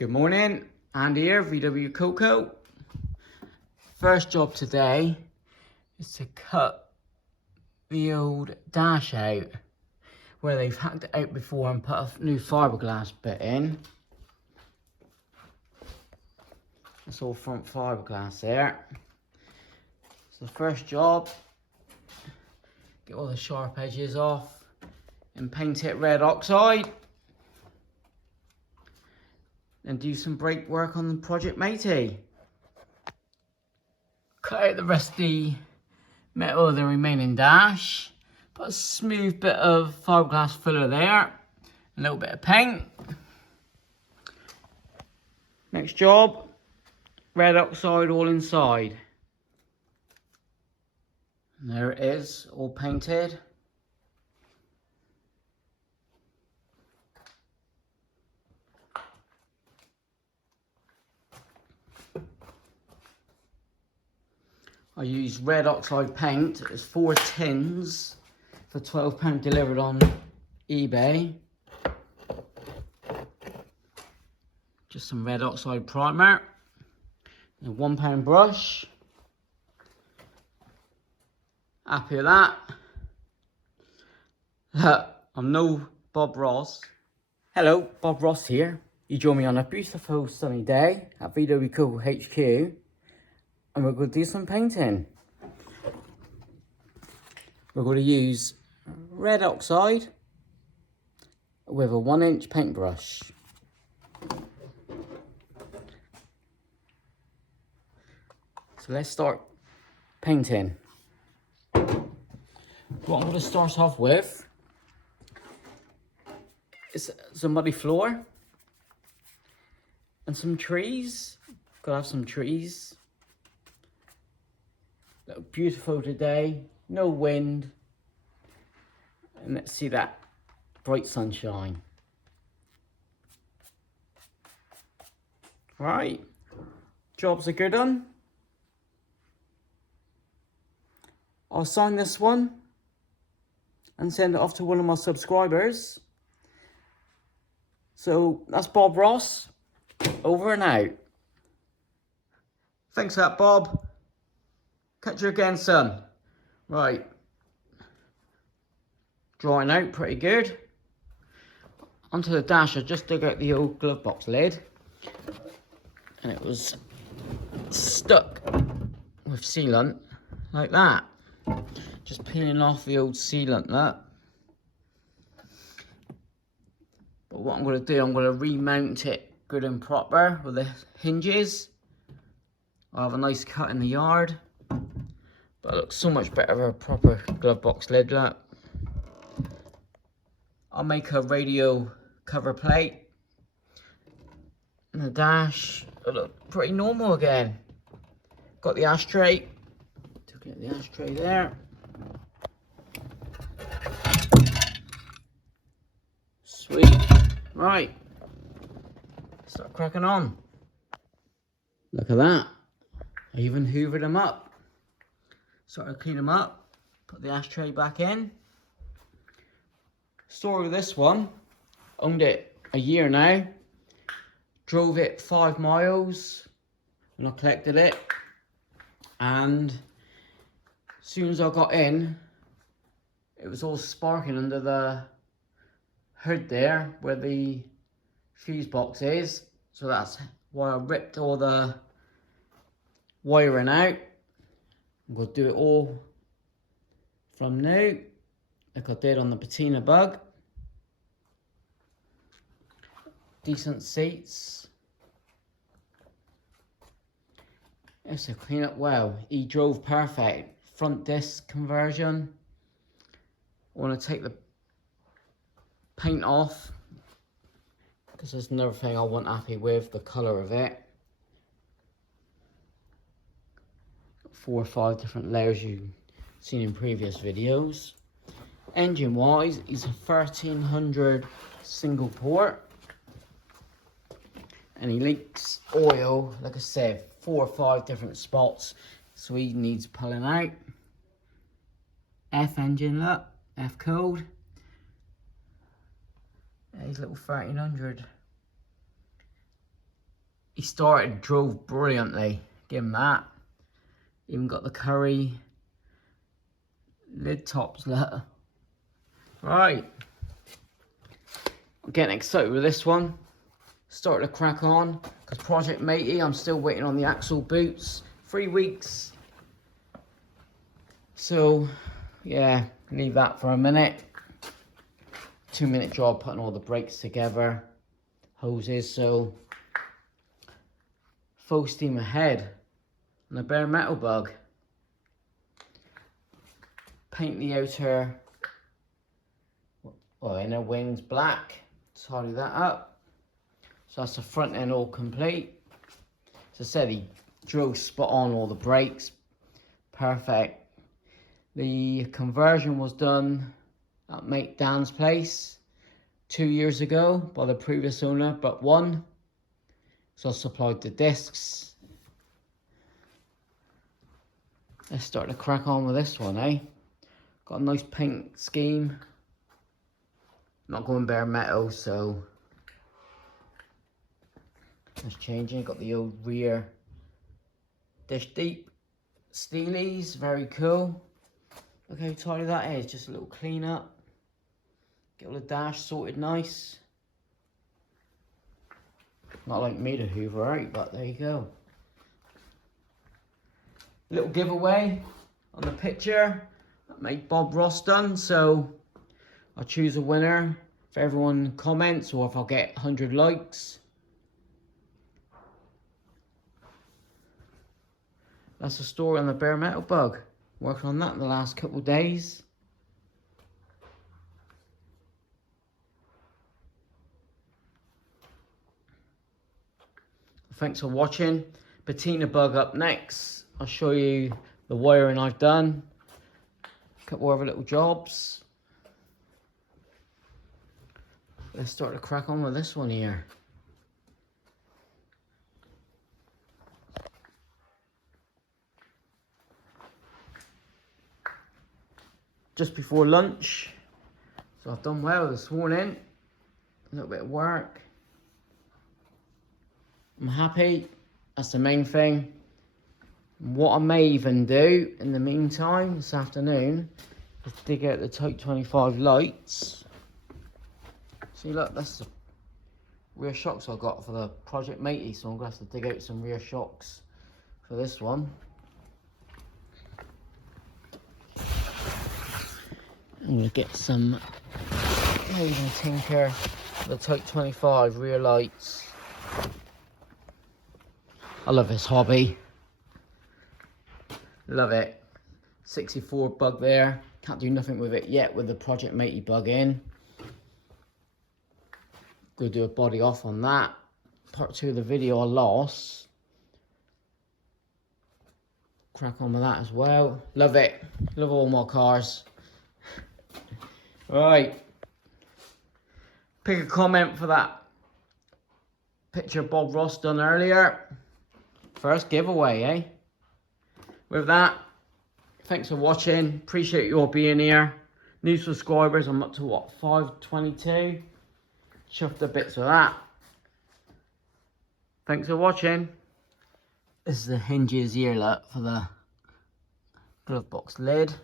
Good morning, Andy here, VW Coco. First job today is to cut the old dash out where they've hacked it out before and put a new fiberglass bit in. It's all front fiberglass there. So the first job, get all the sharp edges off and paint it red oxide. Then do some brake work on the Project Matey. Cut out the rest of the metal of the remaining dash. Put a smooth bit of fiberglass filler there. A little bit of paint. Next job, red oxide all inside. And there it is, all painted. I used red oxide paint. It's 4 tins for £12 delivered on eBay. Just some red oxide primer. A £1 brush. Happy with that. I'm no Bob Ross. Hello, Bob Ross here. You join me on a beautiful sunny day at VW Coco HQ. And we're going to do some painting. We're going to use red oxide with a 1-inch paintbrush. So let's start painting. What I'm going to start off with is some muddy floor and some trees. Got to have some trees. Look beautiful today, no wind, and let's see that bright sunshine. Right, job's a good one. I'll sign this one and send it off to one of my subscribers. So that's Bob Ross, over and out. Thanks for that, Bob. Catch you again, son. Right. Drying out pretty good. Onto the dash, I just dug out the old glove box lid. And it was stuck with sealant, like that. Just peeling off the old sealant, look. But what I'm going to do, I'm going to remount it good and proper with the hinges. I'll have a nice cut in the yard. But it looks so much better with a proper glove box lid, look. I'll make a radio cover plate. And the dash, it'll look pretty normal again. Got the ashtray. Took out the ashtray there. Sweet. Right. Start cracking on. Look at that. I even hoovered them up. Started to clean them up, put the ashtray back in. Story with this one, owned it a year now. Drove it 5 miles when I collected it. And as soon as I got in, it was all sparking under the hood there where the fuse box is. So that's why I ripped all the wiring out. I'm going to do it all from new, like I did on the patina bug. Decent seats. It's a clean up well. He drove perfect. Front disc conversion. I want to take the paint off because there's another thing I wasn't happy with, the colour of it. 4 or 5 different layers you've seen in previous videos. Engine wise, it's a 1300 single port. And he leaks oil, like I said, 4 or 5 different spots. So he needs pulling out. F engine, look, F code. There's little 1300. he started, drove brilliantly. Give him that. Even got the curry lid tops, look. Right. I'm getting excited with this one. Starting to crack on. Because Project Matey, I'm still waiting on the axle boots. 3 weeks. So, yeah, leave that for a minute. 2-minute job putting all the brakes together. Hoses, so full steam ahead on the bare metal bug. Paint the outer inner wings black. Tidy that up. So that's the front end all complete. As I said, he drove spot on all the brakes. Perfect. The conversion was done at mate Dan's place 2 years ago by the previous owner, but one. So I supplied the discs. Let's start to crack on with this one, eh? Got a nice paint scheme. Not going bare metal, so that's changing. Got the old rear dish deep steelies, very cool. Look how tidy that is, just a little clean up. Get all the dash sorted nice. Not like me to hoover out, but there you go. Little giveaway on the picture that made Bob Ross done, so I'll choose a winner if everyone comments or if I'll get 100 likes. That's the story on the bare metal bug. Working on that in the last couple of days. Thanks for watching. Patina bug up next. I'll show you the wiring I've done. A couple other little jobs. Let's start to crack on with this one here. Just before lunch. So I've done well this morning. A little bit of work. I'm happy. That's the main thing. What I may even do in the meantime this afternoon is dig out the Type 25 lights. See, look, that's the rear shocks I got for the Project Matey, so I'm going to have to dig out some rear shocks for this one. I'm going to get some maybe tinker for the Type 25 rear lights. I love this hobby. Love it. 64 bug there. Can't do nothing with it yet with the Project Matey bug in. Gonna do a body off on that. Part 2 of the video I lost. Crack on with that as well. Love it. Love all my cars. Right. Pick a comment for that picture Bob Ross done earlier. First giveaway, eh? With that, thanks for watching. Appreciate you all being here. New subscribers, I'm up to what, 522? Chuffed a bits with that. Thanks for watching. This is the hinges here, look, for the glove box lid.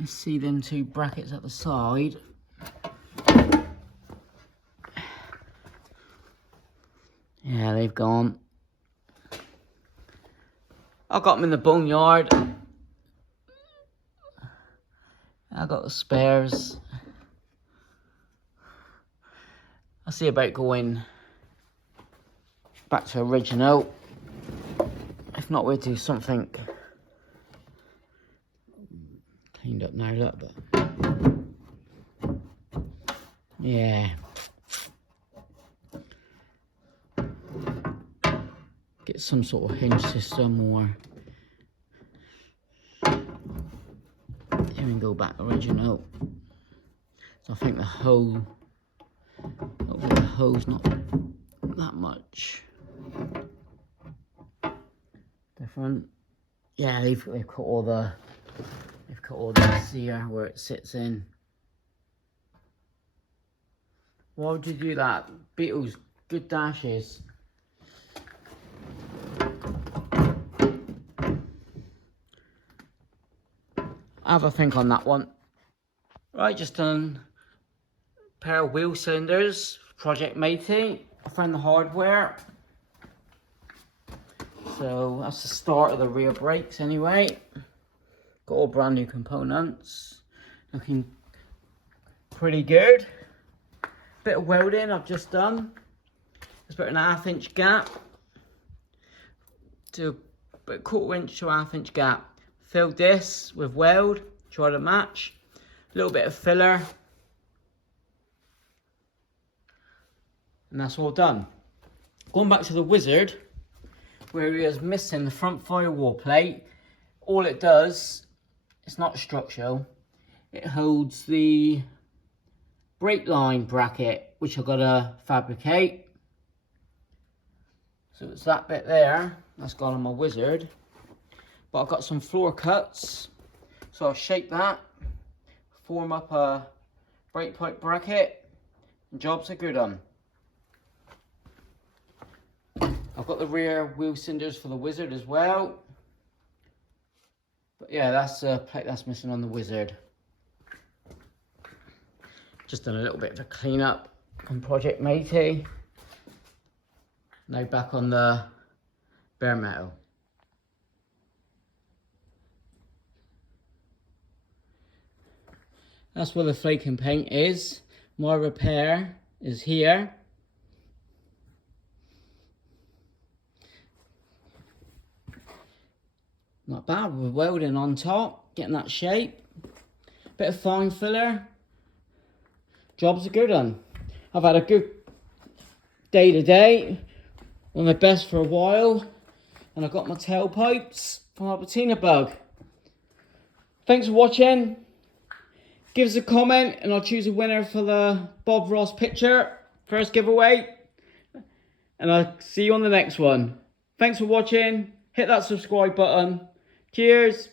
Let's see them 2 brackets at the side. Yeah, they've gone. I got them in the boneyard. I got the spares. I'll see about going back to original. If not, we'll do something cleaned up now, look, but yeah. Get some sort of hinge system or even go back original. So I think the hose, hopefully the hose not that much different. yeah, they've got all this here where it sits in. Why would you do that? Beetles, good dashes. Have a think on that one. Right, just done a pair of wheel cylinders, Project Matey. I found the hardware. So that's the start of the rear brakes anyway. Got all brand new components. Looking pretty good. Bit of welding I've just done. There's about an 1/2 inch gap to about 1/4 inch to 1/2 inch gap. Filled this with weld, try to match. A little bit of filler. And that's all done. Going back to the Wizard, where he is missing the front firewall plate. All it does, it's not structural, it holds the brake line bracket, which I've got to fabricate. So it's that bit there, that's gone on my Wizard. But I've got some floor cuts, so I'll shape that, form up a brake pipe bracket, and jobs are good on. I've got the rear wheel cylinders for the Wizard as well. But yeah, that's a plate that's missing on the Wizard. Just done a little bit of a clean up on Project Matey. Now back on the bare metal. That's where the flaking paint is. My repair is here. Not bad with welding on top, getting that shape. Bit of fine filler. Jobs are good on. I've had a good day today. One of the best for a while. And I've got my tailpipes from Albertina Bug. Thanks for watching. Give us a comment and I'll choose a winner for the Bob Ross picture. First giveaway. And I'll see you on the next one. Thanks for watching. Hit that subscribe button. Cheers.